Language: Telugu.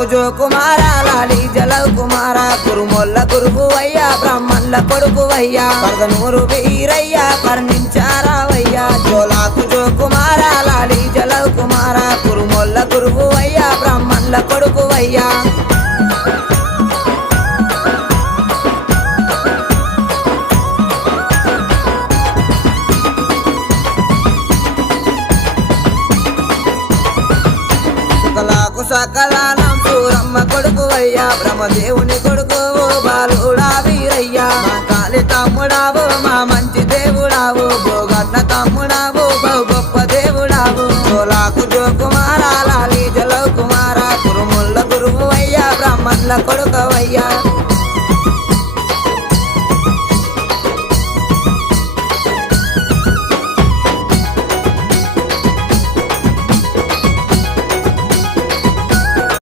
జోలాకు జో కుమార లాలి జలవ్ కుమార కురుమొల్ల గురువువయ్యా బ్రాహ్మణుల కొడుకువయ్యా పరదనూరు వీరయ్యా కర్ణించారావయ్యా జోలాకు జో కుమార లాలి జలవ్ కుమార కురుమొల్ల గురువువయ్యా బ్రాహ్మణుల కొడుకువయ్యా సకలానం సూరమ్మ కొడుకువయ్యా బ్రహ్మదేవుని కొడుకువు బాలుడా వీరయ్యా మా కాలి తమ్ముడావు మా మంచి దేవుడావు భోగన్న తమ్ముడావు బహు గొప్ప దేవుడావు జోలాకు జో కుమార లాలి జలవ్ కుమార కురుముల్ల గురువువయ్యా బ్రాహ్మణుల కొడుకువయ్యా